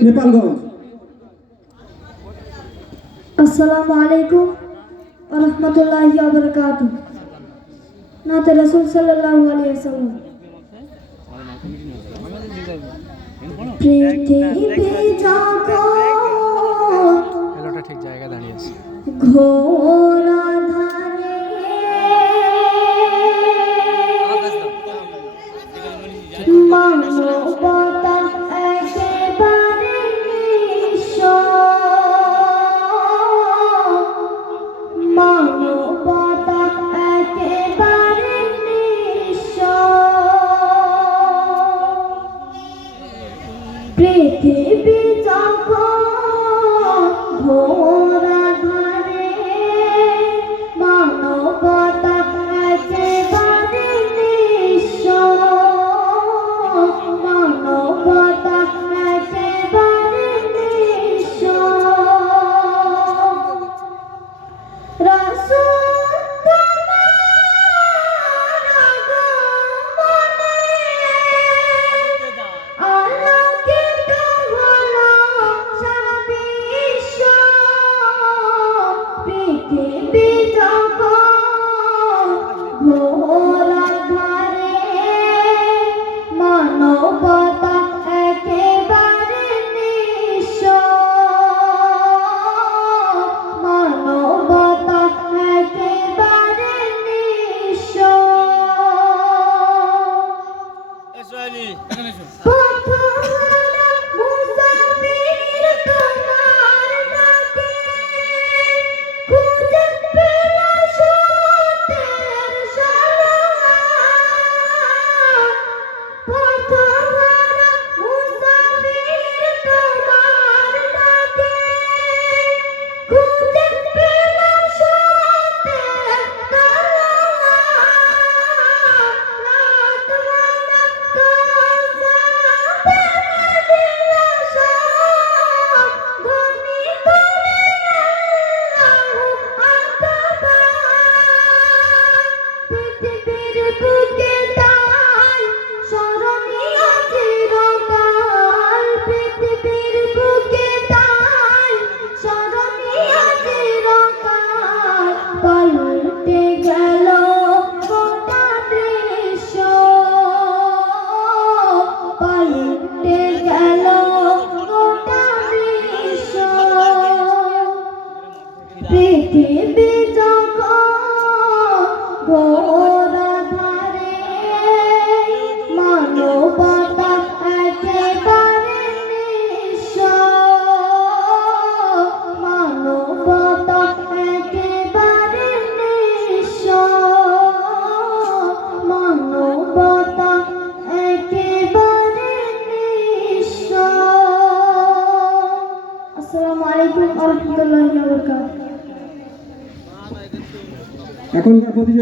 নেপালগঞ্জ আসসালামু আলাইকুম রহমতুল্লাহি বারাকাতু নাতে রাসূল সাল্লাল্লাহু আলাইহি ওয়াসাল্লাম পৃথিবী জগৎ এলোটা ঠিক জায়গা দাঁড়িয়েছে ঘোর পৃথিবী যখন পথহারা মুসাফির পৃথিবী যখন ঘোর ধারে মানবতা একেবারে নিঃস্ব, মানবতা একেবারে নিঃস্ব, মানবতা একেবারে নিঃস্ব। আসসালামু আলাইকুম ওয়া রাহমাতুল্লাহি এখনকার প্রতিযোগী